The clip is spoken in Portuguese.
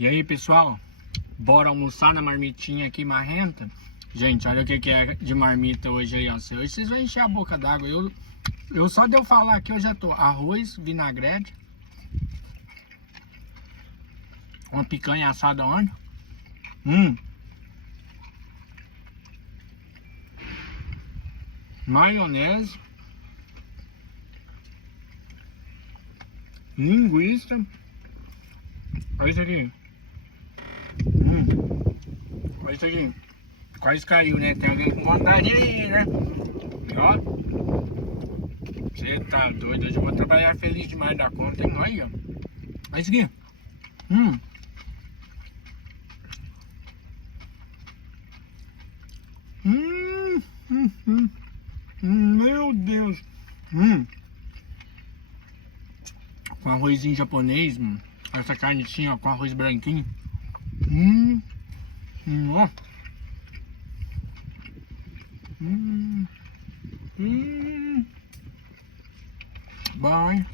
E aí, pessoal, bora almoçar na marmitinha aqui marrenta? Gente, olha o que é de marmita hoje aí, ó. Hoje vocês vão encher a boca d'água. Eu só de eu falar aqui eu já tô. Arroz, vinagrete, uma picanha assada onde? Maionese, linguiça. Olha isso aqui. Olha isso aqui. Quase caiu, né? Tem alguém com vontade aí, né? Ó. Você tá doido? Hoje eu vou trabalhar feliz demais da conta, hein? Olha. Olha isso aqui. Meu Deus. Com arrozinho japonês, essa carnezinha, ó, com arroz branquinho. Ó. Bom, hein?